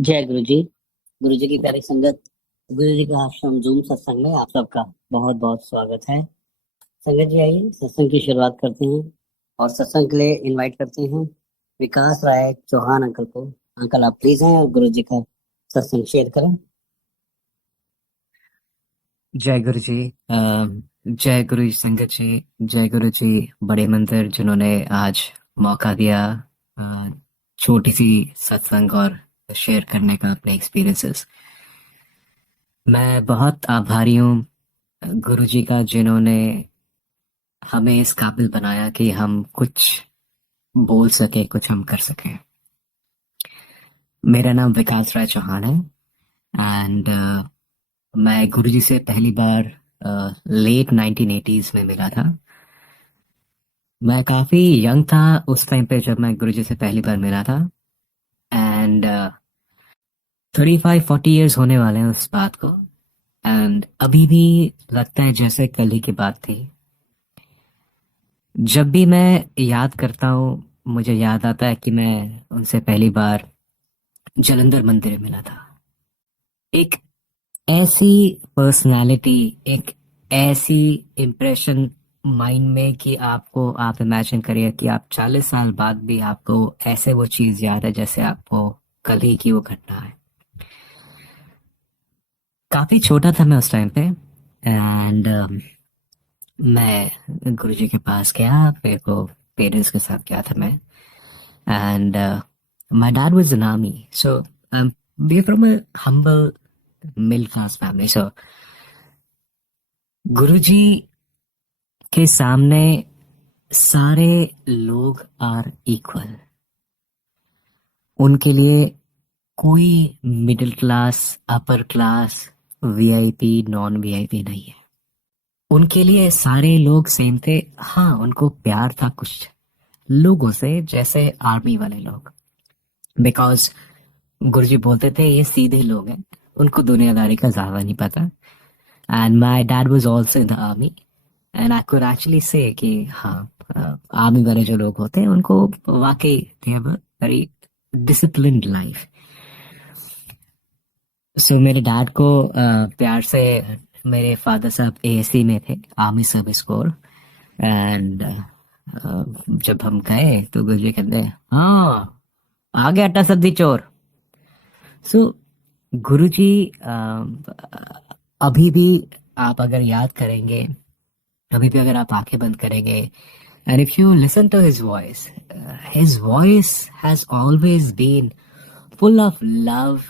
जय गुरु जी। गुरु जी की प्यारी संगत। गुरु जी का आश्रम जूम सत्संग में आप सबका बहुत बहुत स्वागत है। संगत जी आइए सत्संग की शुरुआत करते हैं और सत्संग के लिए इनवाइट करते हैं विकास राय चौहान अंकल को। अंकल आप प्लीज हैं और गुरु जी का सत्संग शेयर करें। जय गुरु जी। जय गुरु जी संगत जी। जय गुरु जी बड़े मंदिर जिन्होंने आज मौका दिया अ, छोटी सी सत्संग और शेयर करने का अपने एक्सपीरियंसेस। मैं बहुत आभारी हूँ गुरु जी का जिन्होंने हमें इस काबिल बनाया कि हम कुछ बोल सके, कुछ हम कर सकें। मेरा नाम विकास राय चौहान है एंड मैं गुरु जी से पहली बार लेट 1980s में मिला था। मैं काफी यंग था उस टाइम पे जब मैं गुरुजी से पहली बार मिला था एंड 35-40 इयर्स होने वाले हैं उस बात को। एंड अभी भी लगता है जैसे कल ही की बात थी। जब भी मैं याद करता हूँ मुझे याद आता है कि मैं उनसे पहली बार जलंधर मंदिर में मिला था। एक ऐसी पर्सनालिटी, एक ऐसी इम्प्रेशन माइंड में कि आपको आप इमेजिन करिए कि आप 40 साल बाद भी आपको ऐसे वो चीज याद है जैसे आपको कल ही की वो घटना है। काफी छोटा था मैं उस टाइम पे एंड मैं गुरुजी के पास गया। मेरे को पेरेंट्स के साथ गया था मैं and my dad was an army so we from a humble middle class family. So Guruji के सामने सारे लोग आर इक्वल। उनके लिए कोई middle class, upper class, VIP, non VIP नहीं है। उनके लिए सारे लोग सेम थे। हाँ, उनको प्यार था कुछ लोगों से जैसे आर्मी वाले लोग, बिकॉज गुरुजी बोलते थे ये सीधे लोग हैं, उनको दुनियादारी का ज्यादा नहीं पता। And my dad was also in the army and I could actually से कि हाँ, आर्मी वाले जो लोग होते हैं उनको वाकई they have a very disciplined life. So मेरे डैड को प्यार से मेरे फादर साहब एएससी में थे, आर्मी सर्विस कोर। एंड जब हम गए तो गुरुजी कहते हैं हाँ आ गया अट्टा सद्दी चोर। सो गुरुजी अभी भी आप अगर याद करेंगे, अभी भी अगर आप आंखें बंद करेंगे and if you listen to his voice has always been full of love,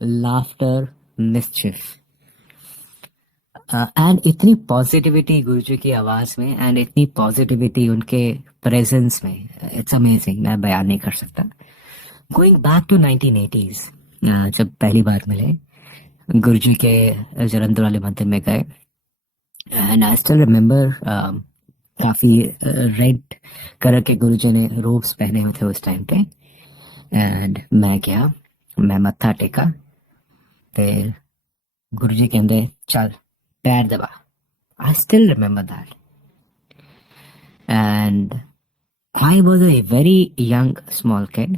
laughter, mischief and इतनी पॉजिटिविटी गुरुजी की आवाज में एंड इतनी पॉजिटिविटी उनके प्रेजेंस में, इट्स अमेजिंग, मैं बयान नहीं कर सकता। गोइंग बैक टू 1980s, जब पहली बार मिले गुरुजी के जलंधर वाले मंदिर में गए एंड आई स्टिल रिमेम्बर काफी रेड कलर के गुरुजी ने रोब्स पहने हुए थे उस टाइम पे। एंड मैं गया, मैं मत्था टेका, फिर गुरुजी कहते चल पैर दबा। I still remember that and I was a very young small kid,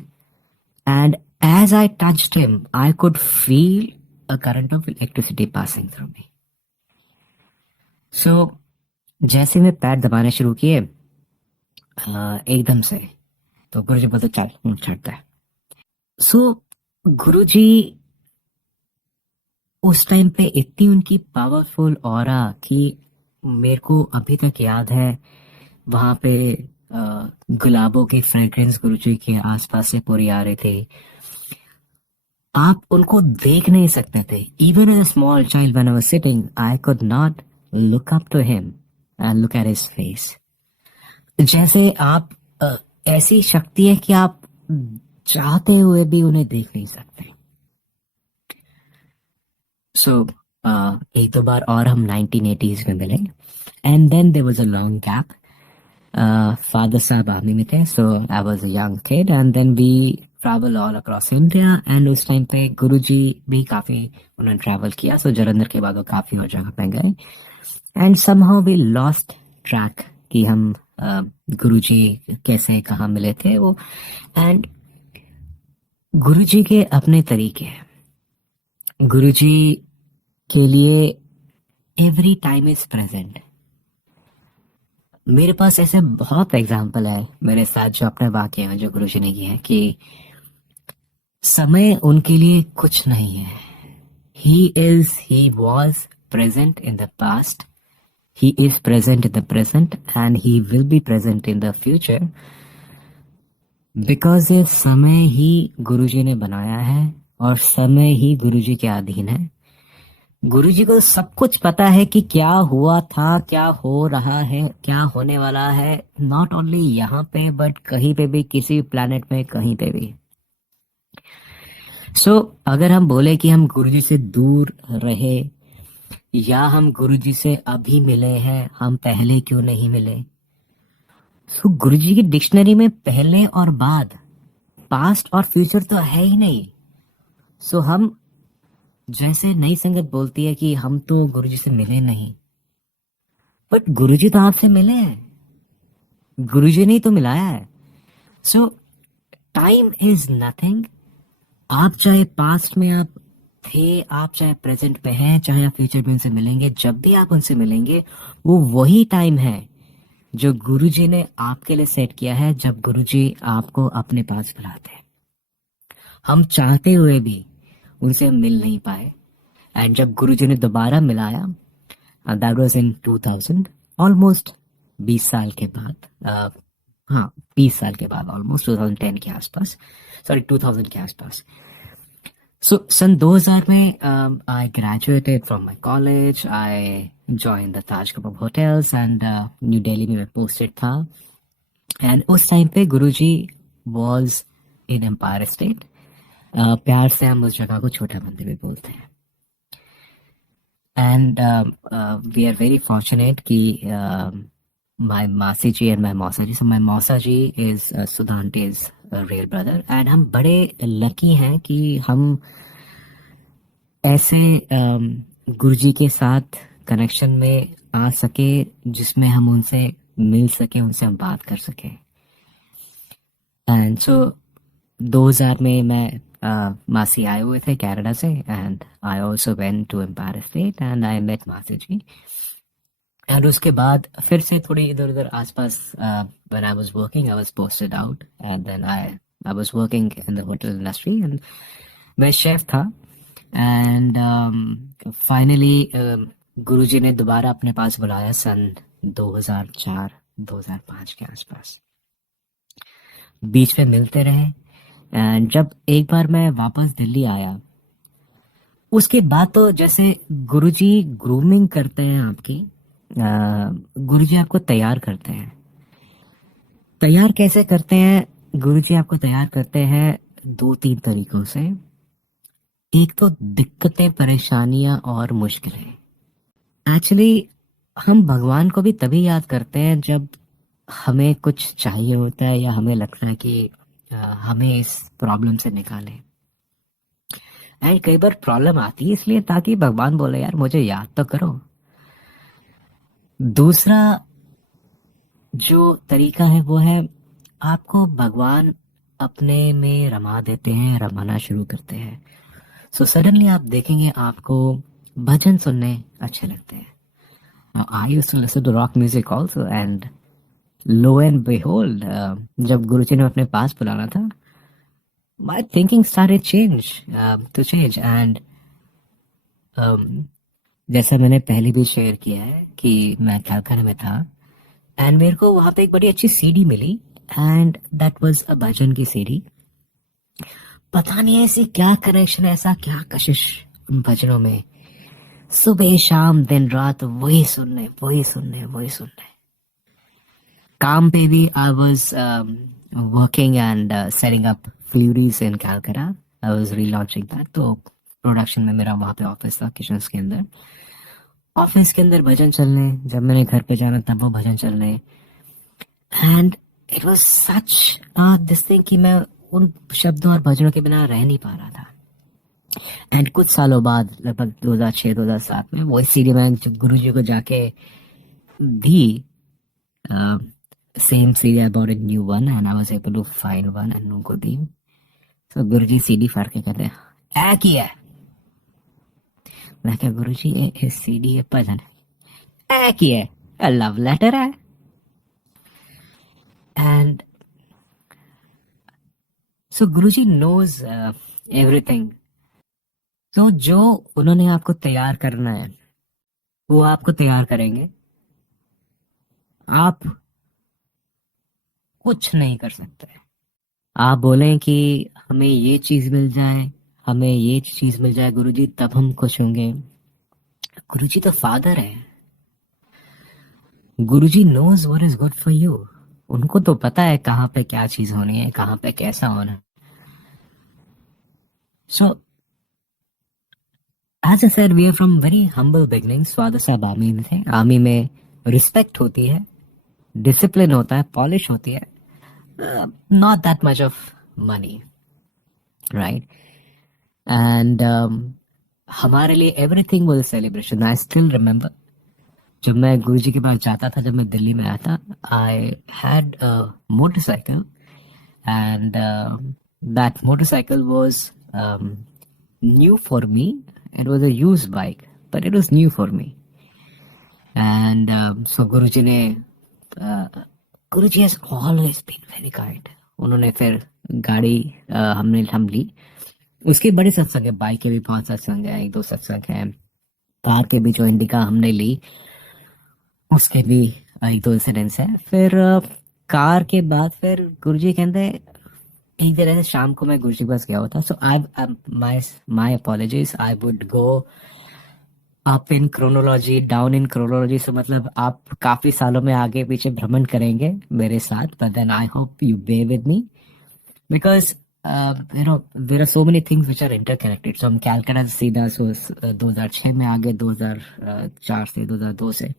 and as I touched him I could feel a current of electricity passing through me. So जैसे मैं पैर दबाने शुरू किए एकदम से तो गुरुजी बोलते चल ऊँट चढ़ता है। सो गुरुजी उस टाइम पे इतनी उनकी पावरफुल ऑरा कि मेरे को अभी तक याद है वहां पे गुलाबों की फ्रेग्रेंस गुरुजी के आसपास से पूरी आ रही थी। आप उनको देख नहीं सकते थे। Even as a small child when I was sitting I could not look up to him and look at his face. जैसे आप ऐसी शक्ति है कि आप चाहते हुए भी उन्हें देख नहीं सकते। सो एक दो बार और हम 1980s में मिले and then there was a long gap. Father साहब आर्मी में थे, so I was a young kid and then we travel all across India. And उस टाइम पे गुरुजी भी काफी उन्होंने ट्रैवल किया, सो जलंधर के बाद वो काफी और जगह पे गए and somehow we lost track कि हम गुरुजी कैसे कहाँ मिले थे वो। एंड गुरुजी के अपने तरीके हैं। गुरुजी के लिए एवरी टाइम इज प्रेजेंट। मेरे पास ऐसे बहुत एग्जाम्पल है मेरे साथ जो अपने वाक्य हैं जो गुरुजी ने किए हैं कि समय उनके लिए कुछ नहीं है। He was present in the past, he is present in the present and he will be present in the future, because ये समय ही गुरुजी ने बनाया है और समय ही गुरुजी के अधीन है। गुरुजी को सब कुछ पता है कि क्या हुआ था, क्या हो रहा है, क्या होने वाला है, नॉट ओनली यहाँ पे बट कहीं पे भी, किसी प्लैनेट में कहीं पे भी। अगर हम बोले कि हम गुरुजी से दूर रहे या हम गुरुजी से अभी मिले हैं, हम पहले क्यों नहीं मिले? गुरुजी की डिक्शनरी में पहले और बाद, पास्ट और फ्यूचर तो है ही नहीं। हम जैसे नई संगत बोलती है कि हम तो गुरुजी से मिले नहीं, बट गुरुजी तो आपसे मिले हैं, गुरुजी ने ही तो मिलाया है। Time is nothing. आप चाहे पास्ट में आप थे, आप चाहे प्रेजेंट में हैं, चाहे आप फ्यूचर में उनसे मिलेंगे, जब भी आप उनसे मिलेंगे वो वही टाइम है जो गुरुजी ने आपके लिए सेट किया है, जब गुरुजी आपको अपने पास बुलाते हैं। हम चाहते हुए भी उनसे मिल नहीं पाए, एंड जब गुरुजी ने दोबारा मिलाया, दैट वाज इन 2000, ऑलमोस्ट 20 साल के बाद, हाँ 20 साल के बाद, ऑलमोस्ट 2010 के आसपास, सॉरी 2000 के आसपास। सन 2000 में I graduated from my college, I join the Taj group of hotels and new Delhi में मैं पोस्टेड था। एंड उस टाइम पे गुरुजी वाज इन एम्पायर स्टेट। प्यार से हम उस जगह को छोटा मंदिर भी बोलते हैं। And we are very fortunate कि my मासी जी and my मौसा जी, so my मौसा जी is Sudhante's real brother, and हम बड़े लकी हैं कि हम ऐसे गुरुजी के साथ कनेक्शन में आ सके जिसमें हम उनसे मिल सके, उनसे हम बात कर सके। एंड 2000 में मैं मासी आए हुए थे कनाडा से, and I also went to Empire State and I met मासी जी। एंड उसके बाद फिर से थोड़ी इधर उधर आसपास, when I was working I was posted out, and then I was working in the hotel industry and मैं शेफ था। एंड फाइनली गुरुजी ने दोबारा अपने पास बुलाया सन 2004-2005 के आसपास। बीच में मिलते रहे, एंड जब एक बार मैं वापस दिल्ली आया, उसके बाद तो जैसे गुरुजी ग्रूमिंग करते हैं आपकी, गुरुजी आपको तैयार करते हैं। तैयार कैसे करते हैं? गुरुजी आपको तैयार करते हैं 2-3 तरीकों से। एक तो दिक्कतें, परेशानियां और मुश्किलें। एक्चुअली हम भगवान को भी तभी याद करते हैं जब हमें कुछ चाहिए होता है या हमें लगता है कि हमें इस प्रॉब्लम से निकालें। एंड कई बार प्रॉब्लम आती है इसलिए ताकि भगवान बोले यार मुझे याद तो करो। दूसरा जो तरीका है वो है आपको भगवान अपने में रमा देते हैं, रमाना शुरू करते हैं। सडनली आप देखेंगे आपको भजन सुनने अच्छे लगते हैं। I used to listen to rock music also, and lo and behold, जब गुरुजी ने अपने पास बुलाना था, my thinking started change and जैसा मैंने पहले भी शेयर किया है कि मैं कलकत्ता में था, एंड मेरे को वहां पे एक बड़ी अच्छी सीडी मिली, and that was a bhajan की सीडी। पता नहीं ऐसी क्या कनेक्शन है, ऐसा क्या कशिश उन भजनों में, सुबह शाम दिन रात वही सुनने वही सुनने वही सुनने। काम पे भी I was working and setting up furies in Calcutta, I was relaunching that. तो प्रोडक्शन में मेरा वहां पे ऑफिस था, किचन के अंदर, ऑफिस के अंदर भजन चलने, जब मैंने घर पे जाना तब वो भजन चलने। And it was such this thing कि मैं उन शब्दों और भजनों के बिना रह नहीं पा रहा था। एंड कुछ सालों बाद, लगभग 2006-2007 में, वो सीडी में जब गुरुजी को जाके दी, same CD, I bought a new one and I was able to find one and उनको दी। तो गुरुजी सीडी फाड़ के कहते हैं, की है? मैं क्या गुरुजी, ये सीडी है भजन की है, लव लेटर है। And so Guruji knows everything. तो जो उन्होंने आपको तैयार करना है वो आपको तैयार करेंगे। आप कुछ नहीं कर सकते। आप बोलें कि हमें ये चीज मिल जाए, हमें ये चीज मिल जाए गुरुजी, तब हम खुश होंगे। गुरुजी तो फादर है। Guruji knows what is good for you. उनको तो पता है कहाँ पे क्या चीज होनी है, कहाँ पे कैसा होना है। So as I said, we are from very humble beginnings. Father साहब आर्मी में थे। आर्मी में रिस्पेक्ट होती है, डिसिप्लिन होता है, पॉलिश होती है, not that much of money, right? And हमारे लिए everything was celebration. I still remember जब मैं गुरुजी के पास जाता था, जब मैं दिल्ली में आया था, I had a motorcycle and that motorcycle was new for me. It was a used bike, but it was new for me. And so Guruji ने Guruji has always been very kind. उन्होंने फिर गाड़ी हम ली। उसके बड़े सत्संग है, bike के भी 5 सत्संग है, 1-2 सत्संग है। कार के भी जो इंडिका हमने ली उसके भी 1-2 इंसिडेंट्स है। फिर कार के बाद फिर गुरुजी कहते एक दिन ऐसे शाम को मैं गुरुजी के पास गया होता। So I my apologies, I would go up in chronology, down in chronology. So मतलब आप काफी सालों में आगे पीछे भ्रमण करेंगे मेरे साथ, but then I hope you be with me because you know there are so many things which are interconnected. So हम कैलकाटा से सीधा 2006 में आगे, 2004 से 2002 से।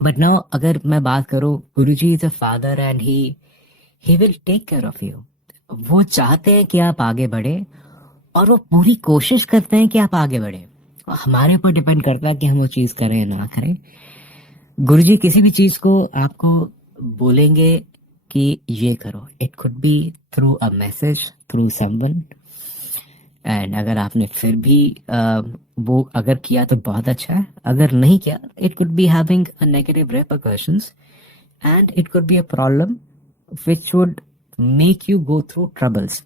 बट नाउ अगर मैं बात करूं, Guruji is a father and he will take care of you. वो चाहते हैं कि आप आगे बढ़े और वो पूरी कोशिश करते हैं कि आप आगे बढ़े। हमारे ऊपर डिपेंड करता है कि हम वो चीज करें या ना करें। गुरुजी किसी भी चीज को आपको बोलेंगे कि ये करो। It could be through a message, through someone, and अगर आपने फिर भी वो अगर किया तो बहुत अच्छा है, अगर नहीं किया it could be having a negative repercussions and it could be a problem which would make you go through troubles.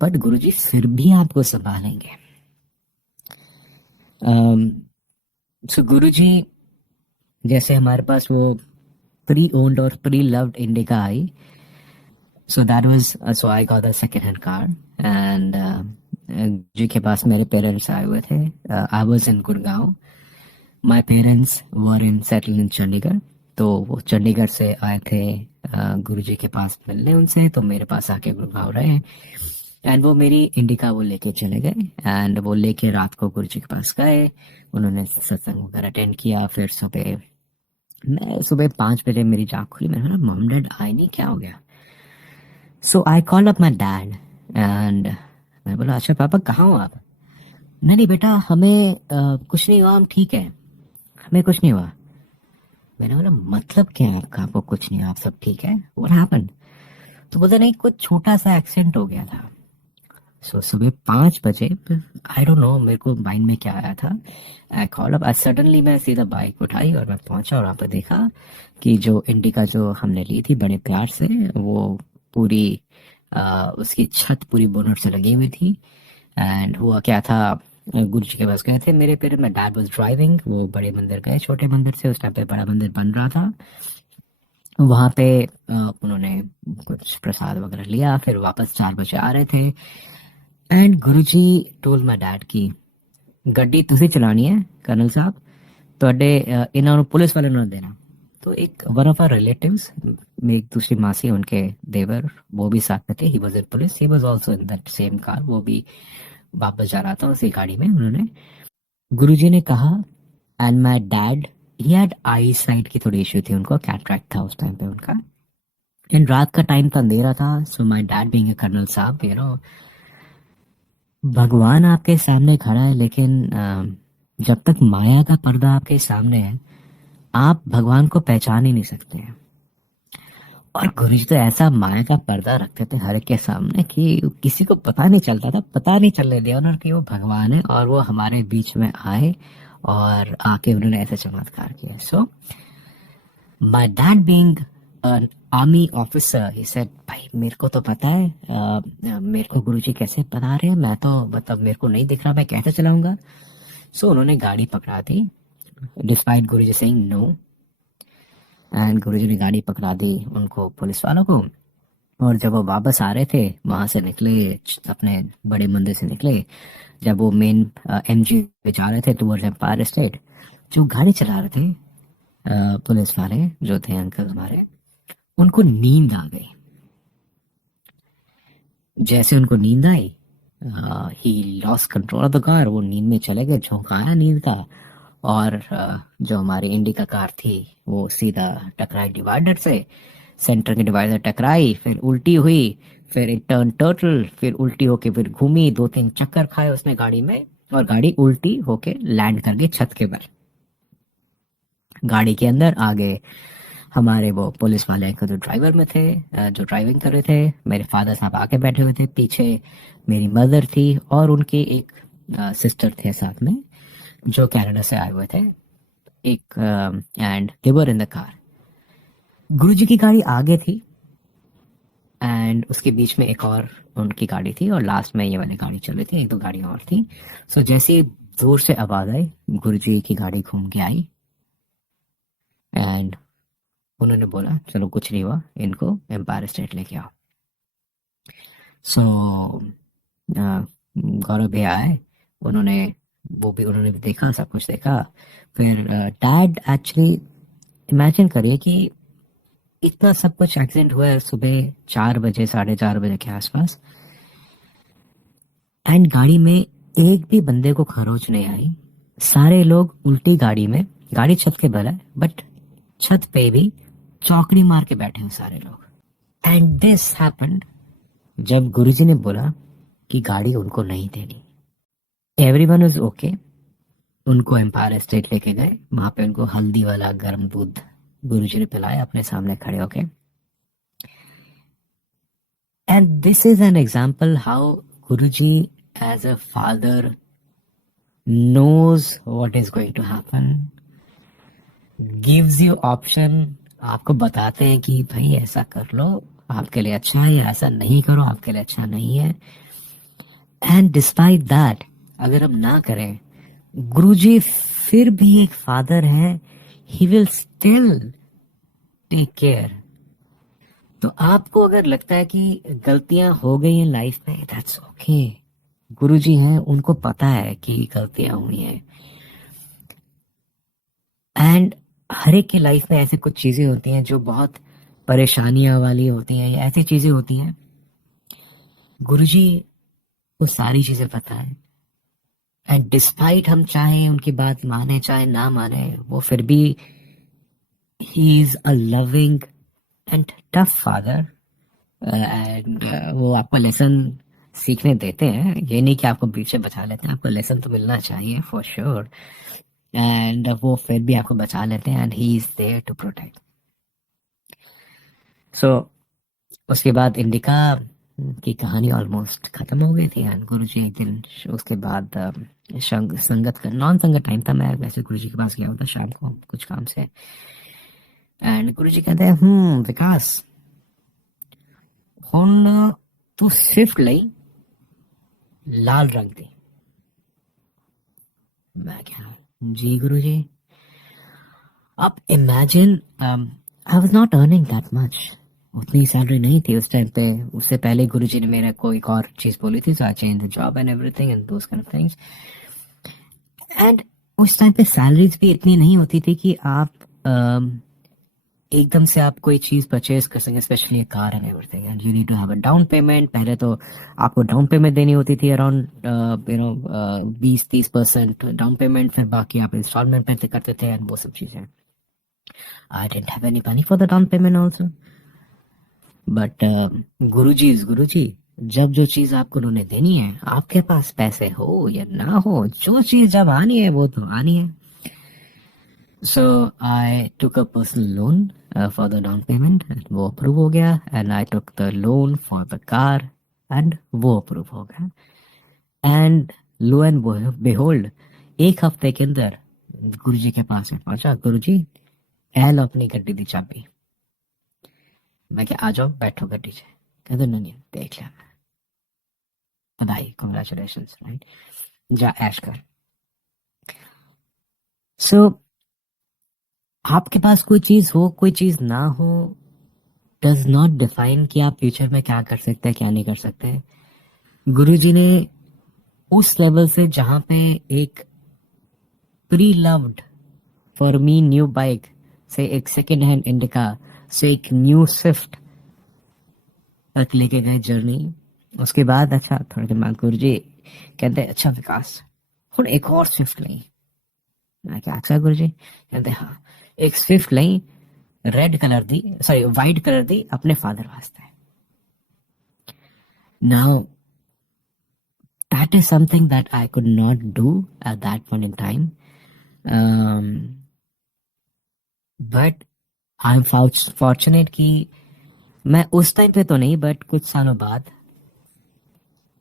But गुरुजी फिर भी आपको संभालेंगे। सो गुरुजी जैसे हमारे पास वो प्री ओन्ड और pre loved Indica I, so that was so I got a second hand car and जी के पास मेरे पेरेंट्स आए हुए थे। I was in Gurgaon, my parents were in settle in Chandigarh. तो वो चंडीगढ़ से आए थे गुरुजी के पास मिलने उनसे, तो मेरे पास आके गुड़गांव रहे एंड वो मेरी इंडिका वो लेके चले गए एंड वो लेके रात को गुरुजी के पास गए। उन्होंने सत्संग वगैरह अटेंड किया। फिर सुबह 5 बजे मेरी जाग खुली। मैंने बोला मॉम डैड आए नहीं, क्या हो गया? So I call up my dad and मैं बोला अच्छा पापा कहाँ हो आप? नहीं बेटा हमें कुछ नहीं हुआ, हम ठीक है, हमें कुछ नहीं हुआ। मैंने बोला मतलब क्या है आपका, आपको कुछ नहीं, आप सब ठीक है? What happened? तो बोलते नहीं कुछ छोटा सा एक्सीडेंट हो गया था। सो सुबह 5 बजे, आई डोंट नो मेरे को माइंड में क्या आया था, आई कॉल अप। सडनली मैं सीधा बाइक उठाई और मैं पहुंचा और वहाँ पर देखा कि जो इंडिका जो हमने ली थी बड़े प्यार से, वो पूरी उसकी छत पूरी बोनट से लगी हुई थी। एंड हुआ क्या था, गुरुजी के पास गए थे मेरे पेरेंट्स, मैं डैड वाज ड्राइविंग, वो बड़े मंदिर गए, छोटे मंदिर से, उस टाइम पे बड़ा मंदिर बन रहा था। वहां पे उन्होंने कुछ प्रसाद वगैरह लिया, फिर वापस 4 बजे आ रहे थे and Guruji told my dad की गड्डी तुसी चलानी है कर्नल साहब, ਤੁਹਾਡੇ इन्होंने पुलिस वाले ने देना। तो एक वन ऑफ आवर रिलेटिव्स, मेरी एक दूसरी मासी उनके देवर, वो भी साथ में थे। He was in police, he was also in that same car, वो भी वापस जा रहा था उसी गाड़ी में। उन्होंने गुरुजी ने कहा and my dad he had I site की थोड़ी इश्यू थी, उनको कैटरैक्ट था उस टाइम पे उनका, एंड रात का टाइम था, अंधेरा था। So my dad being a colonel साहब, यू नो, भगवान आपके सामने खड़ा है, लेकिन जब तक माया का पर्दा आपके सामने है आप भगवान को पहचान ही नहीं सकते हैं। और गुरुजी तो ऐसा माया का पर्दा रखते थे हर एक के सामने कि किसी को पता नहीं चलता था, पता नहीं चलने दिया उन्होंने कि वो भगवान है, और वो हमारे बीच में आए और आके उन्होंने ऐसे चमत्कार किया. सो my dad being an army officer, he said भाई मेरे को तो पता है, मेरे को गुरुजी कैसे बता रहे हैं, मैं तो मतलब मेरे को नहीं दिख रहा, मैं कैसे चलाऊंगा. सो उन्होंने गाड़ी पकड़ा दी despite Guruji saying no. And Guruji ने गाड़ी पकड़ा दी उनको, पुलिस वालों को. और जब वो वापस आ रहे थे वहां से निकले, अपने बड़े मंदिर से निकले, जब वो मेन एमजी पे जा रहे थे टुवर्ड्स एम्पायर स्टेट, जो गाड़ी चला रहे थे पुलिस वाले जो थे अंकल हमारे, उनको नींद आ गई. जैसे उनको नींद आई, he lost control of the car, वो नींद में चले गए, झोंका आया नींद का. और जो हमारी इंडिका कार थी वो सीधा टकराई डिवाइडर से, सेंटर के डिवाइडर टकराई, फिर उल्टी हुई, फिर एक टर्न टर्टल, फिर उल्टी होके फिर घूमी, 2-3 चक्कर खाए उसने गाड़ी में, और गाड़ी उल्टी होके लैंड कर गई छत के बल. गाड़ी के अंदर आगे हमारे वो पुलिस वाले अंकल जो ड्राइवर में थे, जो ड्राइविंग कर रहे थे, मेरे फादर साहब आके बैठे हुए थे, पीछे मेरी मदर थी और उनके एक सिस्टर थे साथ में जो कनाडा से आए हुए थे एक, and they were in the car. Guruji की गाड़ी आगे थी एंड उसके बीच में एक और उनकी गाड़ी थी, और लास्ट में ये वाली गाड़ी चल रही थी, एक दो गाड़ी और थी. सो जैसे ही दूर से आवाज आई, गुरुजी की गाड़ी घूम के आई एंड उन्होंने बोला चलो कुछ नहीं हुआ, इनको एम्पायर स्टेट लेके आओ. सो गौरव भैया आए, उन्होंने उन्होंने भी देखा, सब कुछ देखा. फिर डैड एक्चुअली इमेजिन करिए कि इतना सब कुछ एक्सीडेंट हुआ है सुबह 4 बजे 4:30 बजे के आसपास, एंड गाड़ी में एक भी बंदे को खरोच नहीं आई. सारे लोग उल्टी गाड़ी में, गाड़ी छत के बल है बट छत पे भी चौकड़ी मार के बैठे हैं सारे लोग. एंड दिस हैपेंड जब गुरुजी ने बोला कि गाड़ी उनको नहीं देनी. Everyone is okay. उनको एम्पायर स्टेट लेके गए, वहां पे उनको हल्दी वाला गर्म दूध गुरुजी ने पिलाया अपने सामने खड़े होके. And this is an example how Guruji as a father knows what is going to happen, gives you option, आपको बताते हैं कि भाई ऐसा कर लो आपके लिए अच्छा है, या ऐसा नहीं करो आपके लिए अच्छा नहीं है. एंड डिस्पाइट दैट, अगर हम ना करें, गुरुजी फिर भी एक फादर है, he will still take care. तो आपको अगर लगता है कि गलतियां हो गई हैं लाइफ में, दैट्स ओके. गुरुजी हैं, उनको पता है कि गलतियां हुई हैं. एंड हर एक की लाइफ में ऐसे कुछ चीजें होती हैं जो बहुत परेशानियां वाली होती हैं, या ऐसी चीजें होती हैं, गुरुजी को सारी चीजें पता है. एंड डिस्पाइट हम चाहे उनकी बात माने चाहे ना माने, वो फिर भी he is a loving and tough father. And वो आपको लेसन सीखने देते हैं, ये नहीं कि आपको पीछे बचा लेते हैं, आपको लेसन तो मिलना चाहिए फॉर श्योर. एंड वो फिर भी आपको बचा लेते हैं, and he is there to protect. So उसके बाद इंडिका की कहानी ऑलमोस्ट खत्म हो गई थी. एंड गुरुजी एक दिन उसके बाद संगत का नॉन संगत टाइम था, मैं वैसे गुरुजी के पास गया हुआ था शाम को कुछ काम से. एंड गुरुजी कहते हैं विकास हुन तू स्विफ्ट लई लाल रंग दी. मैं क्या, जी गुरुजी. अब imagine, I was not earning that much, उतनी सैलरी नहीं थी उस टाइम पे. उससे पहले गुरुजी ने मेरे को एक और चीज बोली थी, so I change the job and everything and those kind of things. And उस टाइम पे सैलरीज भी इतनी नहीं होती थी कि आप एकदम से आप कोई चीज परचेज कर सकें, specially car and everything. And you need to have a down payment. पहले तो आपको डाउन पेमेंट देनी होती थी अराउंड 20-30% डाउन पेमेंट, फिर बाकी आप इंस्टॉलमेंट पे करते थे एंड वो सब चीजें. I didn't have any money for the down payment also. But Guruji is Guruji. जब जो चीज आपको उन्होंने देनी है, आपके पास पैसे हो या ना हो, जो चीज जब आनी है वो तो आनी है. So I took a personal loan for the down payment, वो अप्रूव हो गया and I took the loan for the car and वो अप्रूव हो गया एंड लो एंड बेहोल्ड एक हफ्ते के अंदर गुरुजी के पास में पहुंचा। गुरुजी एल अपनी गड्डी दी चाबी। मैं क्या आ जाओ बैठो गड्डी से। कहते नहीं नहीं देख लिया मैं, बधाई कॉन्ग्रेचुलेशन राइट, जा ऐश कर। सो आपके पास कोई चीज हो कोई चीज ना हो डज नॉट डिफाइन कि आप फ्यूचर में क्या कर सकते हैं क्या नहीं कर सकते। गुरुजी ने उस लेवल से जहां पे एक pre loved for me new bike से एक सेकेंड हैंड इंडिका से एक न्यू स्विफ्ट तक लेके गए जर्नी। उसके बाद अच्छा थोड़े दिन बाद गुरुजी कहते अच्छा विकास हुण एक और स्विफ्ट नहीं। मैं क्या अच्छा गुरुजी। कहते हाँ एक स्विफ्ट नहीं रेड कलर दी सॉरी वाइट कलर दी अपने फादर वास्ते। Now that is something that I could not do at that point in time. But I'm fortunate कि मैं उस टाइम पे तो नहीं बट कुछ सालों बाद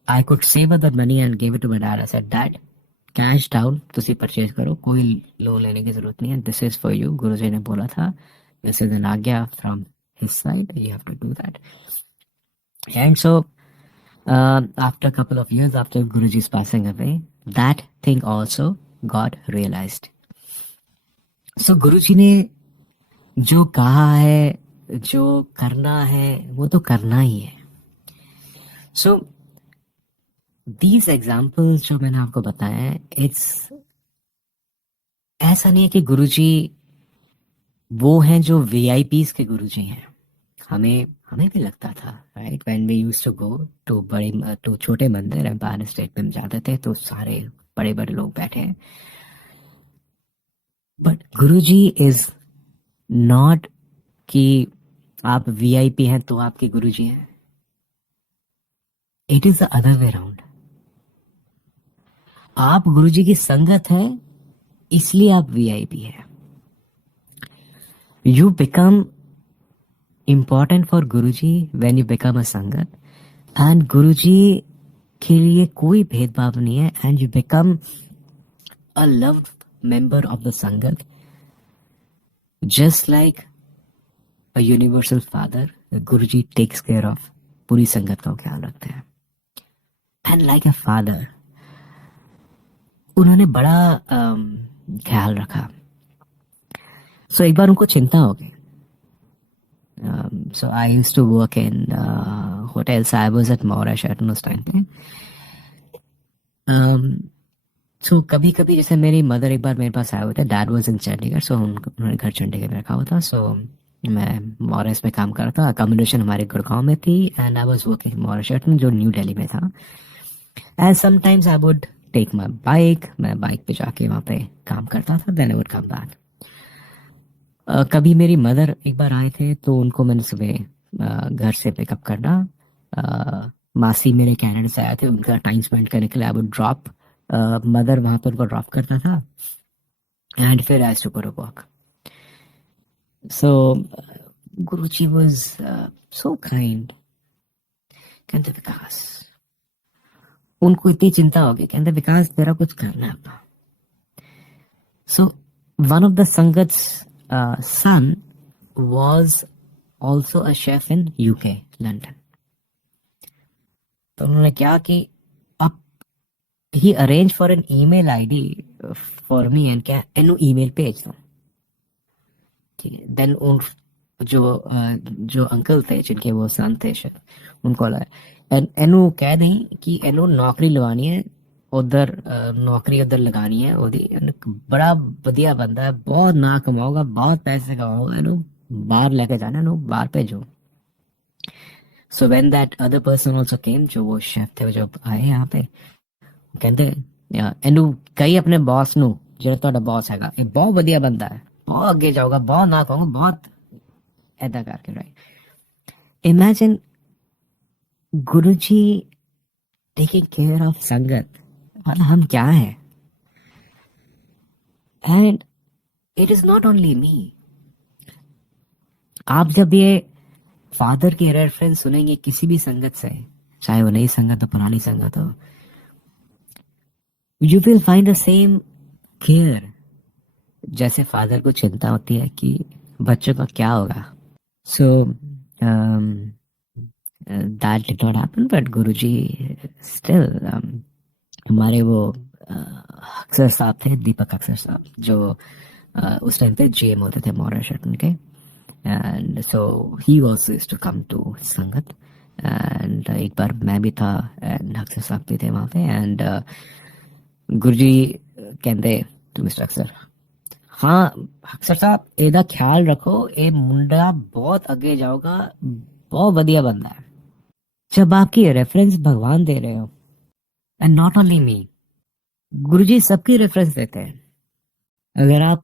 I could save that money and gave it to my dad. I said, Dad, cash down तुसी परचेज करो, कोई लोन लेने की जरूरत नहीं है, this is for you. गुरुजी ने बोला था, this is an आज्ञा from his side, you have to do that. And so after a couple of years after Guruji's passing away, that thing also got realized. So गुरुजी ने जो कहा है जो करना है वो तो करना ही है। So these examples जो मैंने आपको बताया है, it's ऐसा नहीं है कि गुरुजी वो हैं जो VIPs के गुरुजी हैं। हमें भी लगता था right when we used to go to छोटे मंदिर एम्पायर स्टेट में जाते थे तो सारे बड़े बड़े लोग बैठे हैं। बट गुरुजी इज नॉट कि आप VIP हैं तो आपके गुरुजी हैं। It is the other way around. आप गुरुजी की संगत है इसलिए आप VIP है। You become important for Guruji when you become a sangat, and Guruji के लिए कोई भेदभाव नहीं है, and you become a loved member of the sangat, just like a universal father. Guruji takes care of पूरी संगत का ख्याल रखते हैं, and like a father उन्होंने बड़ा ख्याल रखा। So एक बार उनको चिंता हो गई। So I used to work in hotels. I was at Maura Sheraton उस टाइम पे। So कभी कभी जैसे मेरी मदर एक बार मेरे पास आए हुए थे, डैड वाज इन चंडीगढ़, सो उन्होंने घर चंडीगढ़ में रखा हुआ था। सो मैं मॉरिस में काम कर रहा था, अकोमोडेशन हमारे गुड़गांव में थी and I was working Maurya Sheraton जो न्यू दिल्ली में था। And sometimes I would take my bike, मैं बाइक पे जाके वहाँ पे काम करता था, then I would come back. कभी मेरी मदर एक बार आए थे तो उनको मैंने सुबह घर से पिकअप करना। मासी मेरे कनाडा से आए थे, उनका टाइम स्पेंड करने के लिए आई वुड ड्रॉप मदर वहां पर उनको ड्रॉप करता था एंड फिर I to go to work. So Guruji was so kind. कहते विकास, उनको इतनी चिंता होगी, कहते विकास तेरा कुछ करना है अपना। सो वन ऑफ द संगत्स son was also a chef in UK, London. तो उन्होंने क्या कि अब he arranged for an email ID for me and क्या एनु ईमेल भेज दो, ठीक है। देन उन जो अंकल थे जिनके वो सन थे शेफ, उनको लाया एनु कह दें कि एनु नौकरी लवानी है उधर, नौकरी उधर लगानी है ओदी, बड़ा वधिया बंदा है, बहुत ना कमाओगा, बहुत पैसे कमाओगा, एनु बाहर लेके जाना, एनु बाहर भेजो। So when that other person also केम, जो वो शेफ थे जो आए यहाँ पे, कहते एनु कही अपने बॉस नु ਜਿਹੜਾ ਤੁਹਾਡਾ बॉस हैगा ये बहुत वधिया बंदा है, बहुत अगे जाओगा, बहुत ना कहूंगा, बहुत ऐदा करके right. Imagine Guruji taking care of संगत, मतलब हम क्या है। And it is not only me, आप जब ये फादर की रेफरेंस सुनेंगे किसी भी संगत से, चाहे वो नई संगत हो पुरानी संगत हो, you will find the same care. जैसे फादर को चिंता होती है कि बच्चों का क्या होगा। So that did not happen, but Guruji still, हमारे वो अक्सर साहब थे, दीपक अक्सर साहब, जो उस टाइम पे जीएम होते थे मॉडर्न शटन के। And so he also used to come to संगत। एंड एक बार मैं भी था एंड अक्सर साहब भी थे वहाँ पे। एंड गुरुजी कहते टू मिस्टर अक्सर, हाँ अक्सर साहब ਇਹਦਾ ख्याल रखो, ये मुंडा बहुत आगे जाओगा, बहुत बढ़िया बंदा है। जब आपकी रेफरेंस भगवान दे रहे हो, एंड नॉट ओनली मी, गुरुजी सबकी रेफरेंस देते हैं। अगर आप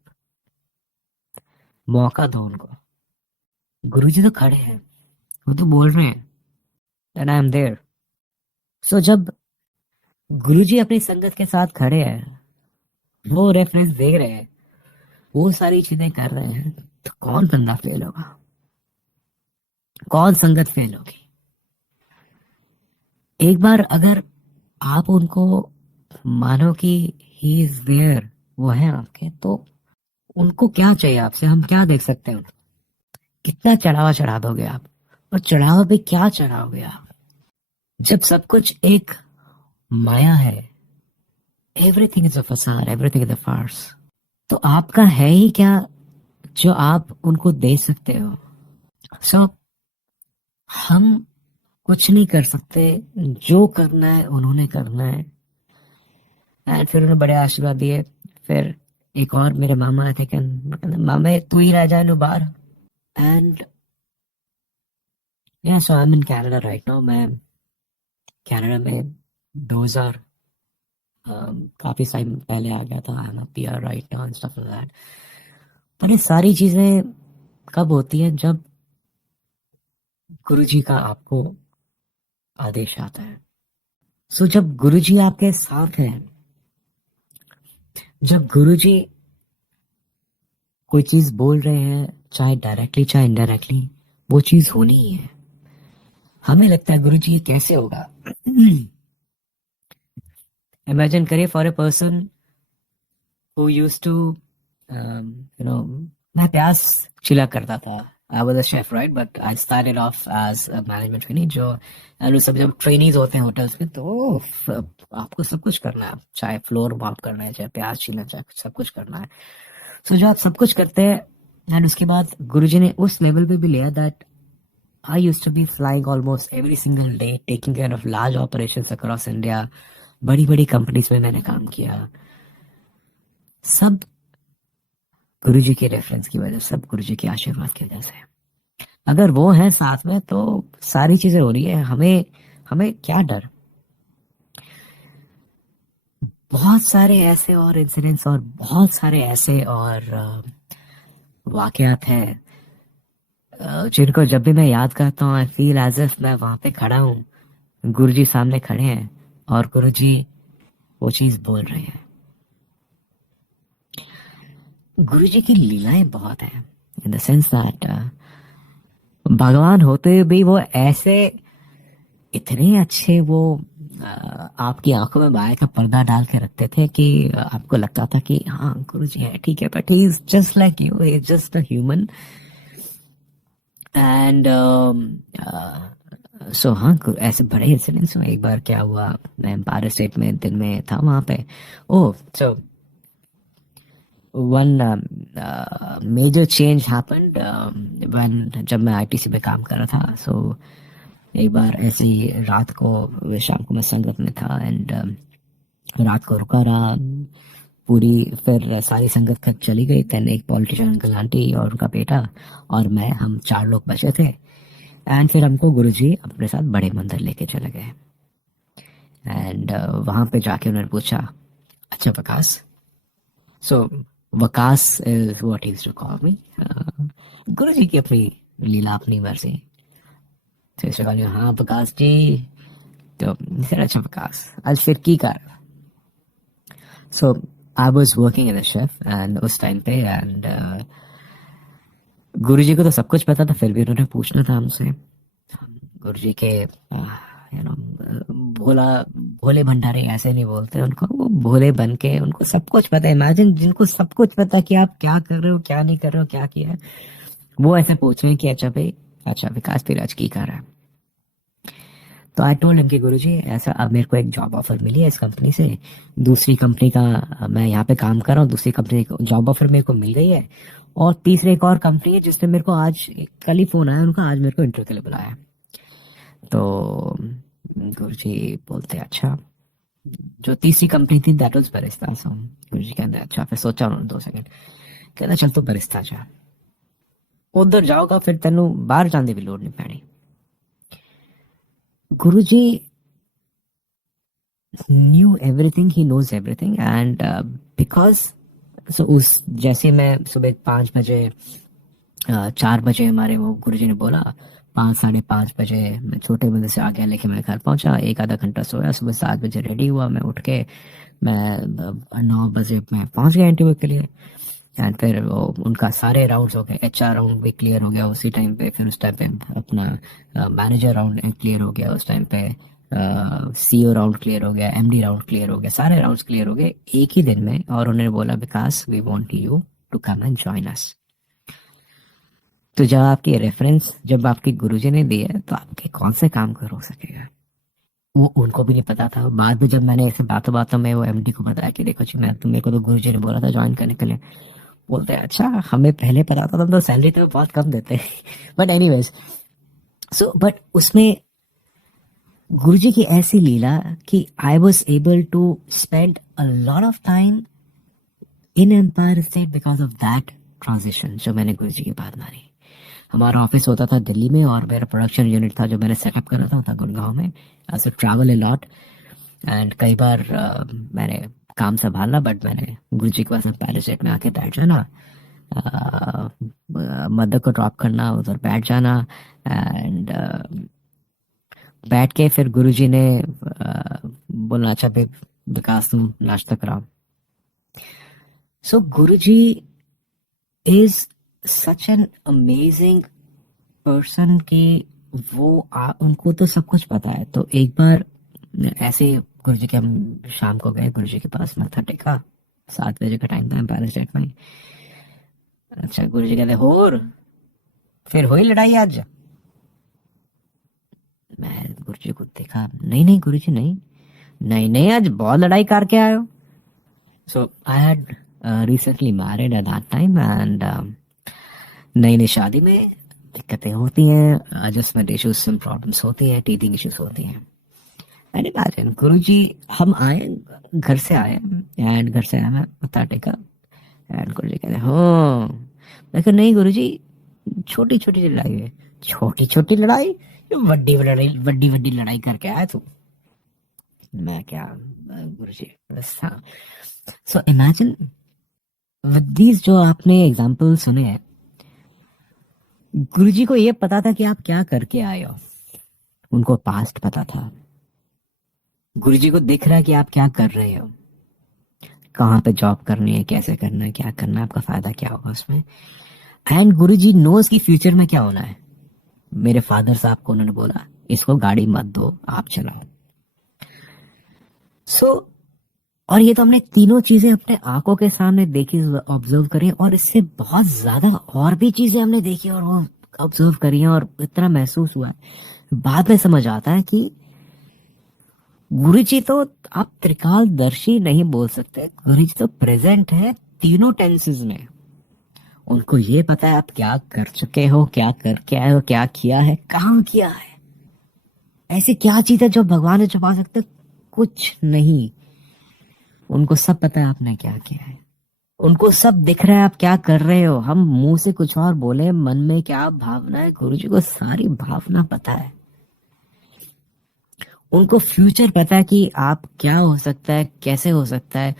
मौका दो उनको, गुरुजी तो खड़े हैं, वो तो बोल रहे हैं एंड आई एम देयर। सो जब गुरुजी अपनी संगत के साथ खड़े हैं, वो रेफरेंस दे रहे हैं, वो सारी चीजें कर रहे हैं, तो कौन बंदा फेल होगा, कौन संगत फेल होगी। एक बार अगर आप उनको मानो कि ही इज देयर, वो है आपके, तो उनको क्या चाहिए आपसे, हम क्या देख सकते हैं। कितना चढ़ावा चढ़ा दोगे आप, और चढ़ावा पे क्या चढ़ाओगे आप, जब सब कुछ एक माया है। एवरीथिंग इज अ फसाद, एवरीथिंग इज अ फार्स। तो आपका है ही क्या जो आप उनको दे सकते हो। सो हम कुछ नहीं कर सकते, जो करना है उन्होंने करना है। एंड फिर उन्होंने बड़े आशीर्वाद दिए। फिर एक और मेरे मामा आए थे, कहते मामा तू ही रह जा नु बाहर। And yeah so I am in Canada right now. मैं कनाडा में 2000 काफी टाइम पहले आ गया था। I am a PR right now and stuff like that. पर ये सारी चीजें कब होती हैं, जब गुरुजी का आपको आदेश आता है। सो जब गुरुजी आपके साथ हैं, जब गुरुजी कोई चीज बोल रहे हैं, चाहे डायरेक्टली चाहे इनडायरेक्टली, वो चीज होनी ही है। हमें लगता है गुरुजी ये कैसे होगा। इमेजिन करिए for a person who used to you know, मैं प्याज चिला करता था। I was a chef right, but I started off as a management trainee. जो सब जब ट्रेनीज होते हैं होटल्स में, तो आपको सब कुछ करना है, चाहे फ्लोर मॉप करना है, चाहे प्याज छीलना, चाहे सब कुछ करना है। सो जो आप सब कुछ करते हैं, एंड उसके बाद गुरुजी ने उस लेवल पे भी लिया that I used to be flying almost every single day, taking care of large operations across India. बड़ी बड़ी कंपनीज में मैंने काम किया, सब गुरुजी के रेफरेंस की वजह, सब गुरुजी के आशीर्वाद की वजह से। अगर वो है साथ में, तो सारी चीजें हो रही है। हमें हमें क्या डर। बहुत सारे ऐसे और इंसिडेंट्स और बहुत सारे ऐसे और वाकयात हैं जिनको जब भी मैं याद करता हूँ, आई फील एज इफ मैं वहां पे खड़ा हूँ, गुरुजी सामने खड़े हैं और गुरुजी वो चीज बोल रहे हैं। गुरुजी की लीलाएं बहुत हैं, इन द सेंस दैट भगवान होते हुए भी वो ऐसे इतने अच्छे, वो आपकी आंखों में माया का पर्दा डाल के रखते थे कि आपको लगता था कि हाँ गुरुजी है, ठीक है, but he is just like you, he is just a human. And so हाँ, ऐसे बड़े इंसिडेंट्स में एक बार क्या हुआ, मैं भारत स्टेट में दिन में था वहां पे। Oh, so one major change happened when, जब मैं आईटीसी में काम कर रहा था। सो एक बार ऐसे ही रात को, शाम को मैं संगत में था, एंड रात को रुका रहा पूरी। फिर सारी संगत खत चली गई। तन एक पॉलिटिशियन अंकल आंटी और उनका बेटा और मैं, हम 4 लोग बचे थे। एंड फिर हमको गुरुजी अपने साथ बड़े मंदिर लेके चले गए। एंड वहां पे जाके उन्होंने पूछा, अच्छा Waqas, so Waqas is what he used to call me. Guruji की अपनी लीला, अपनी मर्जी। तो इसने कहा, हाँ वकास जी। तो सर अच्छा वकास, आज फिर की कर। So I was working as a chef and उस टाइम पे, एंड गुरुजी को तो सब कुछ पता था, फिर भी उन्होंने पूछना था हमसे। गुरुजी के यू नो भोला भोले भंडारे ऐसे नहीं बोलते उनको, वो भोले बन के उनको सब कुछ पता है। इमेजिन जिनको सब कुछ पता है कि आप क्या कर रहे हो, क्या नहीं कर रहे हो, क्या किया है, वो ऐसे पूछ रहे हैं कि अच्छा भाई, अच्छा विकास फिर आज की कर रहा है। तो आई टोल्ड हिम कि गुरुजी ऐसा, अब मेरे को एक जॉब ऑफर मिली है इस कंपनी से, दूसरी कंपनी का मैं यहाँ पे काम कर रहा हूँ, दूसरी कंपनी का जॉब ऑफर मेरे को मिल गई है, और तीसरे एक और कंपनी है जिसने मेरे को आज, कल ही फोन आया उनका, आज मेरे को इंटरव्यू के लिए बुलाया है। तो गुरुजी बोलते अच्छा, जो तीसरी कंपनी थी दैट वाज बरिस्ता। सो गुरुजी कहते अच्छा, फिर सोचा उन्होंने 2 सेकंड, कहता चल तू बरिस्ता जा, उधर जाओगा फिर तेनू बाहर जाने की लोड़ नहीं पैनी। गुरुजी knew everything, he knows everything, and because so उस जैसे मैं सुबह 5 बजे 4 बजे हमारे वो गुरुजी ने बोला, 5 साढ़े 5 बजे मैं छोटे बंदे से आ गया, लेके मैं घर पहुंचा, एक आधा घंटा सोया, सुबह 7 बजे रेडी हुआ, मैं उठ के मैं 9 बजे मैं पहुंच गया इंटरव्यू के लिए। एंड फिर वो उनका सारे राउंड्स हो गए, HR राउंड भी क्लियर हो गया उसी टाइम पे, फिर उस टाइम पे अपना मैनेजर राउंड क्लियर हो गया उस टाइम पे, CEO राउंड क्लियर हो गया, MD राउंड क्लियर हो गया, सारे राउंड्स क्लियर हो गए एक ही दिन में। और उन्होंने बोला Vikas we want you to come and join us. तो जब आपकी रेफरेंस जब आपके गुरुजी ने दी है, तो आपके कौन से काम कर हो सकेगा। वो उनको भी नहीं पता था। बाद में जब मैंने ऐसे बातों बातों में वो MD को बताया कि देखो जी, मैं तो मेरे को तो गुरुजी ने बोला था ज्वाइन करने के लिए, बोलते हैं अच्छा हमें पहले पता था, तुम तो सैलरी तो बहुत कम देते हैं। बट एनीवेज, सो बट उसमें गुरुजी की ऐसी लीला कि I was able to spend a lot of time in Empire State because of that transition जो मैंने गुरुजी की बात मानी। हमारा ऑफिस होता था दिल्ली में, और मेरा प्रोडक्शन यूनिट था जो मैंने सेटअप करा था गुड़गांव में। आई से ट्रैवल अ लॉट, एंड कई बार मैंने काम संभालना, बट मैंने गुरुजी के पास एम्पायर स्टेट में आके बैठ जाना, मदर को ड्रॉप करना, उधर बैठ जाना, एंड बैठ के फिर गुरुजी ने बोलना अच्छा भाई विकास तुम नाश्ता कराओ। So Guruji is such an amazing person कि उनको तो सब कुछ पता है। तो एक बार ऐसे गुरुजी के हम शाम को गए गुरुजी के पास, मत्था टेका, 7 बजे का टाइम था एम्पायर स्टेट में। अच्छा गुरुजी कहते होर फिर हुई लड़ाई आज। मैं गुरुजी को देखा, नहीं नहीं गुरुजी नहीं, नहीं नहीं आज बहुत लड़ाई करके आए हो। So I had recently married at that time, and नई नई शादी में दिक्कतें होती हैं, एडजस्टमेंट इश्यूज, सम प्रॉब्लम्स होती हैं, टीथिंग इश्यूज होती हैं। एंड इमेजिन गुरुजी, हम आए, घर से आए, एंड घर से आया मैं मत्था टेका, एंड गुरुजी कहते हो, मैं कहा नहीं गुरुजी छोटी छोटी लड़ाई है। छोटी छोटी लड़ाई, वड्डी वड्डी वड्डी लड़ाई करके आया तू। मैं क्या गुरुजी बस था। सो इमेजिन विद दीज जो आपने एग्जांपल सुने हैं, गुरुजी को ये पता था कि आप क्या करके आए हो, उनको पास्ट पता था। गुरुजी को दिख रहा है कि आप क्या कर रहे हो, कहाँ पे जॉब करनी है, कैसे करना है, क्या करना है, आपका फायदा क्या होगा उसमें। एंड गुरुजी नोज की फ्यूचर में क्या होना है। मेरे फादर साहब को उन्होंने बोला इसको गाड़ी मत दो, आप चलाओ। सो और ये तो हमने तीनों चीजें अपने आंखों के सामने देखी, ऑब्जर्व करी, और इससे बहुत ज्यादा और भी चीजें हमने देखी और वो ऑब्जर्व करी हैं, और इतना महसूस हुआ। बाद में समझ आता है कि गुरुजी तो आप त्रिकालदर्शी नहीं बोल सकते, गुरुजी तो प्रेजेंट है तीनों टेंसेस में। उनको ये पता है आप क्या कर चुके हो, क्या करके आए हो, क्या किया है, कहाँ किया है। ऐसी क्या चीज है जो भगवान ने छुपा सकते, कुछ नहीं। उनको सब पता है आपने क्या किया है, उनको सब दिख रहा है आप क्या कर रहे हो। हम मुंह से कुछ और बोले, मन में क्या भावना है, गुरुजी को सारी भावना पता है। उनको फ्यूचर पता है कि आप क्या हो सकता है, कैसे हो सकता है,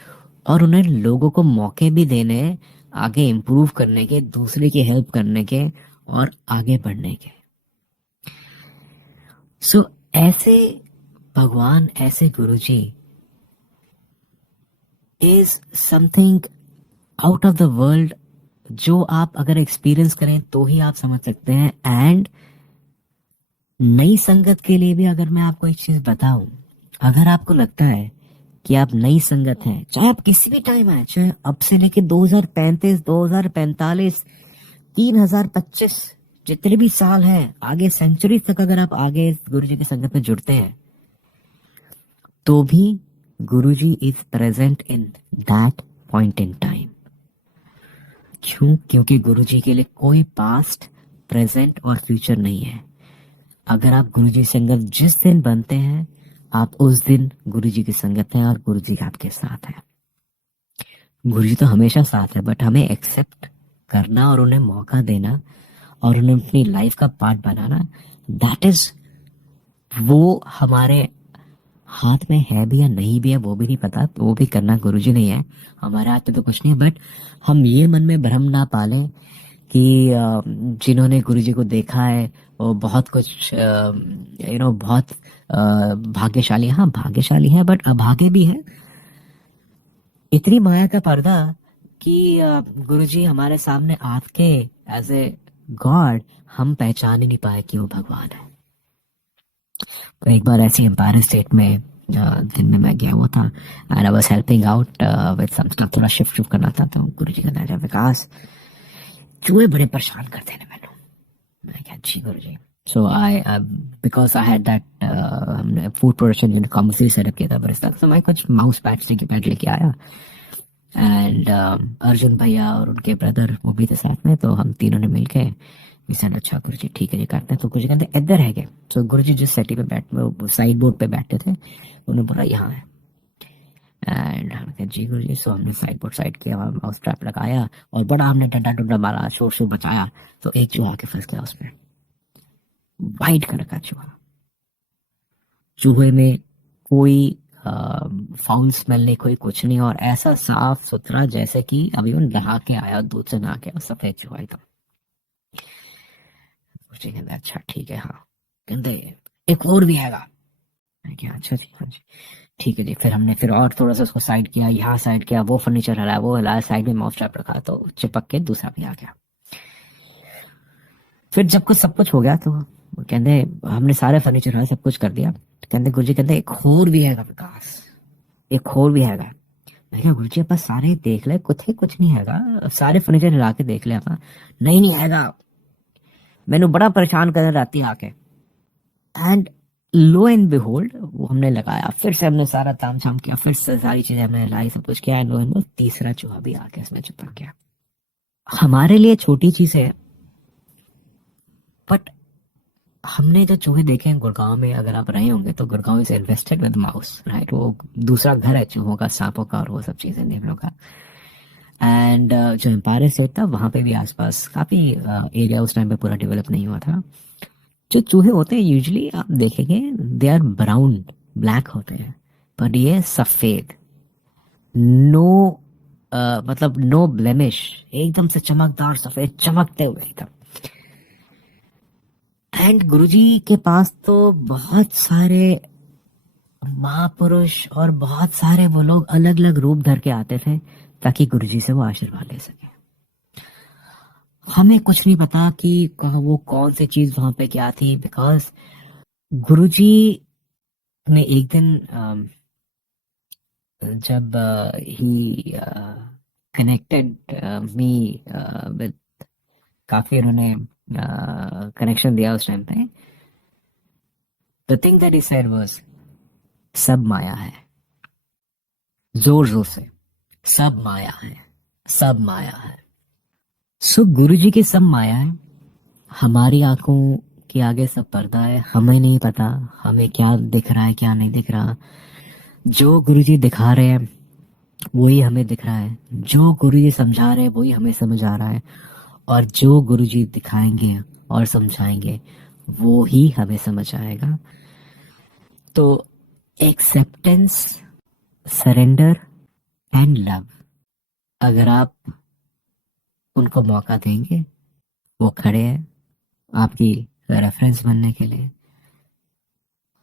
और उन्हें लोगों को मौके भी देने हैं आगे इम्प्रूव करने के, दूसरे की हेल्प करने के और आगे बढ़ने के। सो ऐसे भगवान, ऐसे Guruji is something out of the world जो आप अगर एक्सपीरियंस करें तो ही आप समझ सकते हैं। एंड नई संगत के लिए भी अगर मैं आपको एक चीज बताऊं, अगर आपको लगता है कि आप नई संगत हैं, चाहे आप किसी भी टाइम आए, चाहे अब से लेके 2035, 2045, 3025, जितने भी साल हैं आगे, सेंचुरी तक अगर आप आगे गुरु जी की संगत में जुड़ते हैं, तो भी Guru ji is present in that point in time. क्यों? क्योंकि गुरु जी के लिए कोई पास्ट, प्रेजेंट और फ्यूचर नहीं है। अगर आप गुरु जी संगत जिस दिन बनते हैं, आप उस दिन गुरु जी की संगत है और गुरु जी आपके साथ है। गुरु जी तो हमेशा साथ है, बट हमें एक्सेप्ट करना और उन्हें मौका देना और उन्हें अपनी लाइफ का पार्ट बनाना, दैट इज, वो हमारे हाथ में है भी या नहीं भी है वो भी नहीं पता, वो भी करना गुरुजी नहीं है, हमारे हाथ में तो कुछ नहीं है। बट हम ये मन में भ्रम ना पालें कि जिन्होंने गुरुजी को देखा है वो बहुत कुछ बहुत भाग्यशाली, हाँ भाग्यशाली है, बट अभागे भी है। इतनी माया का पर्दा कि गुरुजी हमारे सामने आके एज ए गॉड हम पहचान ही नहीं पाए कि वो भगवान है। तो एक बार ऐसी एम्पायर स्टेट में दिन में मैं गया हुआ था, and I was helping out with some stuff, थोड़ा शिफ्ट शिफ्ट करना था। तो गुरुजी का नाम विकास, चूहे बड़े परेशान करते हैं मैंने। मैं क्या जी गुरुजी। सो आई बिकॉज आई हैड दैट, हमने food production unit commercial setup किया था बरिस्ता, तो मैं कुछ माउस पैड्स के पैड लेके आया। एंड अर्जुन भैया और उनके ब्रदर वो भी थे साथ में, तो हम तीनों ने मिलके सर अच्छा गुरु जी ठीक है ये करते हैं। तो गुरु जी कहते इधर है क्या? तो गुरु जी जिस सेटी पे बैठ साइड बोर्ड पे बैठे थे, उन्होंने बोला यहाँ है। एंड हम कहा जी गुरु जी। सो हमने साइड बोर्ड साइड किया, माउस ट्रैप लगाया और बड़ा हमने डंडा डंडा मारा, शोर शोर बचाया। तो एक चूहा के फंस गया उसमें, वाइट कलर का चूहा। चूहे में कोई फाउल स्मेल नहीं, कोई कुछ नहीं, और ऐसा साफ सुथरा जैसे कि अभी वो नहा के आया, दूध से नहा के, सफेद चूहा एकदम। गुरुजी कहते अच्छा ठीक है, हाँ। कहते एक और भी हैगा। मैं क्या अच्छा जी, हाँ जी ठीक है जी। फिर हमने फिर और थोड़ा सा उसको साइड किया, यहाँ साइड किया, वो फर्नीचर हलाया, वो हलाया, साइड में माउस ट्रैप रखा, तो चिपक के दूसरा भी आ गया। फिर जब कुछ सब कुछ हो गया तो वो कहते हमने सारे फर्नीचर हलाया, सब कुछ कर दिया। कहते गुरुजी कहते एक और भी हैगा विकास, एक और भी हैगा। मैं क्या गुरुजी अपन सारे देख ले, कुछ नहीं हैगा, सारे फर्नीचर हिला के देख ले अपन, नहीं नहीं हैगा। मैंने बड़ा परेशान कर राती आके। एंड लो एंड बिहोल्ड वो हमने लगाया, फिर से हमने सारा ताम झाम किया, फिर से सारी चीजें हमने लाई, सब कुछ किया, एंड लो एंड बिहोल्ड तीसरा चूहा भी आ गया, इसमें चिपक गया। हमारे लिए छोटी चीज है, बट हमने जो चूहे देखे हैं गुड़गांव में, अगर आप रहे होंगे तो Gurgaon is invested with mouse, right? वो दूसरा घर है चूहों का, सांपों का और वो सब चीजें नेवलों का। एंड जो एम्पायर स्टेट था वहां पे भी आसपास काफी एरिया उस टाइम पे पूरा डेवलप नहीं हुआ था। जो चूहे होते हैं यूजुअली आप देखेंगे दे आर ब्राउन, ब्लैक होते हैं, पर ये सफेद, नो मतलब नो ब्लेमिश, एकदम से चमकदार सफेद, चमकते हुए एकदम। एंड गुरुजी के पास तो बहुत सारे महापुरुष और बहुत सारे वो लोग अलग अलग रूप धर के आते थे ताकि गुरुजी से वो आशीर्वाद ले सके। हमें कुछ नहीं पता कि वो कौन सी चीज वहां पे क्या थी, बिकॉज गुरुजी ने एक दिन जब ही कनेक्टेड मी विद, काफी उन्होंने कनेक्शन दिया उस टाइम पे। The thing that he said was सब माया है, जोर जोर से, सब माया है, सब माया है। सो गुरुजी की सब माया है, हमारी आंखों के आगे सब पर्दा है, हमें नहीं पता हमें क्या दिख रहा है क्या नहीं दिख रहा। जो गुरुजी दिखा रहे हैं वही हमें दिख रहा है, जो गुरुजी समझा रहे हैं वही हमें समझ आ रहा है, और जो गुरुजी दिखाएंगे और समझाएंगे वो ही हमें समझ आएगा। तो एक्सेप्टेंस, सरेंडर एंड लव, अगर आप उनको मौका देंगे, वो खड़े हैं आपकी रेफरेंस बनने के लिए।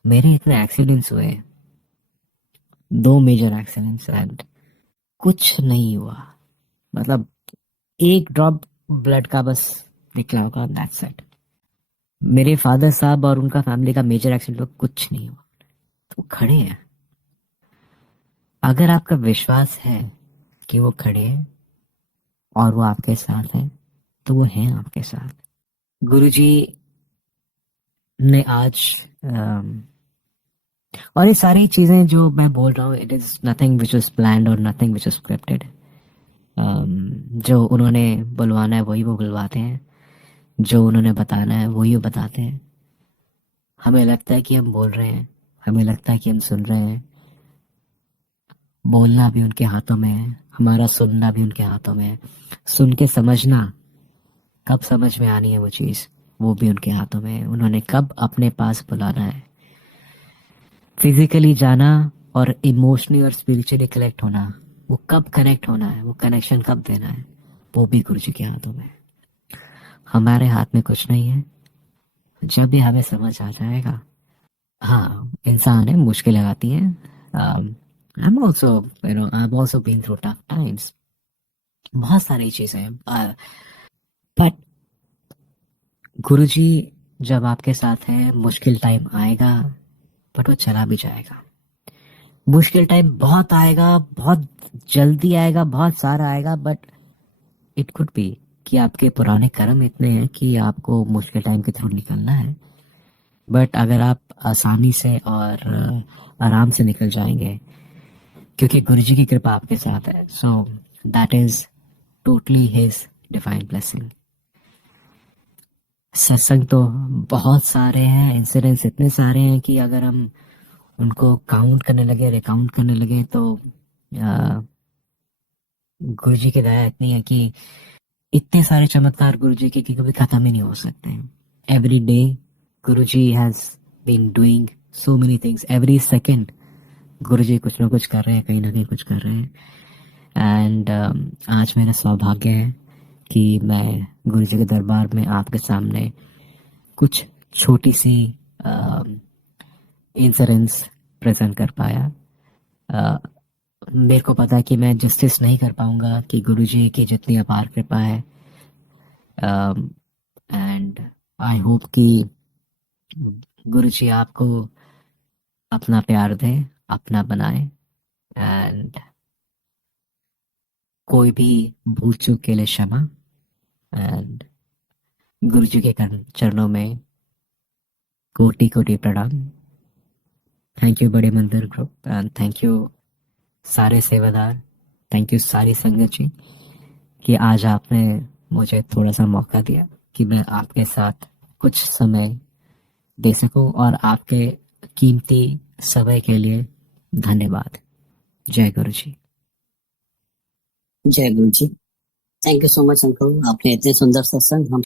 मेरे इतने एक्सीडेंट्स हुए, 2 मेजर एक्सीडेंट्स, एंड कुछ नहीं हुआ, मतलब एक ड्रॉप ब्लड का बस निकला होगा, दैट्स इट। मेरे फादर साहब और उनका फैमिली का मेजर एक्सीडेंट तो कुछ नहीं हुआ, तो वो खड़े हैं। अगर आपका विश्वास है कि वो खड़े हैं और वो आपके साथ हैं, तो वो हैं आपके साथ। गुरुजी ने आज अम, और ये सारी चीजें जो मैं बोल रहा हूँ, it is nothing which is planned और नथिंग विच इज स्क्रिप्टेड। जो उन्होंने बुलवाना है वही वो बुलवाते हैं, जो उन्होंने बताना है वही वो बताते हैं। हमें लगता है कि हम बोल रहे हैं, हमें लगता है कि हम सुन रहे हैं। बोलना भी उनके हाथों में है, हमारा सुनना भी उनके हाथों में है। सुन के समझना, कब समझ में आनी है वो चीज़, वो भी उनके हाथों में है। उन्होंने कब अपने पास बुलाना है, फिजिकली जाना और इमोशनली और स्पिरिचुअली कनेक्ट होना, वो कब कनेक्ट होना है, वो कनेक्शन कब देना है, वो भी गुरु जी के हाथों में है। हमारे हाथ में कुछ नहीं है। जब भी हमें समझ आ जाएगा, हाँ इंसान है, मुश्किलें आती हैं। I am also, you know, I have also been through tough times. बहुत सारी चीजें हैं, बट गुरुजी जब आपके साथ है, मुश्किल टाइम आएगा, बट वो चला भी जाएगा। मुश्किल टाइम बहुत आएगा, बहुत जल्दी आएगा, बहुत सारा आएगा, बट इट कुड बी कि आपके पुराने कर्म इतने हैं कि आपको मुश्किल टाइम के थ्रू निकलना है। बट अगर आप आसानी से और आराम से निकल जाएंगे, क्योंकि गुरुजी की कृपा आपके साथ है, so that is totally his divine blessing. सत्संग तो बहुत सारे हैं, इंसिडेंट्स इतने सारे हैं कि अगर हम उनको काउंट करने लगे, रिकाउंट करने लगे, तो गुरु जी की दया इतनी है कि इतने सारे चमत्कार गुरु जी के कि कभी खत्म ही नहीं हो सकते हैं। Every day Guru ji has been doing so many things, every second Guru ji कुछ ना कुछ कर रहे हैं, कहीं ना कहीं कुछ कर रहे हैं। एंड आज मेरा सौभाग्य है कि मैं गुरु जी के दरबार में आपके सामने कुछ छोटी सी इंसिडेंट्स प्रेजेंट कर पाया। अ, मेरे को पता है कि मैं जस्टिस नहीं कर पाऊंगा कि गुरुजी की जितनी अपार कृपा है, एंड आई होप कि गुरुजी आपको अपना प्यार दे, अपना बनाए, एंड कोई भी भूल चूक के लिए क्षमा। एंड गुरुजी के चरणों में कोटि कोटि प्रणाम। थैंक यू बड़े मंदिर ग्रुप, एंड थैंक यू सारे सेवादार, थैंक यू सारी संगत जी कि आज आपने मुझे थोड़ा सा मौका दिया कि मैं आपके साथ कुछ समय दे सकूं, और आपके कीमती समय के लिए धन्यवाद। जय गुरु जी। जय Guru ji. Thank you so much uncle, आपने इतने सुंदर सत्संग हम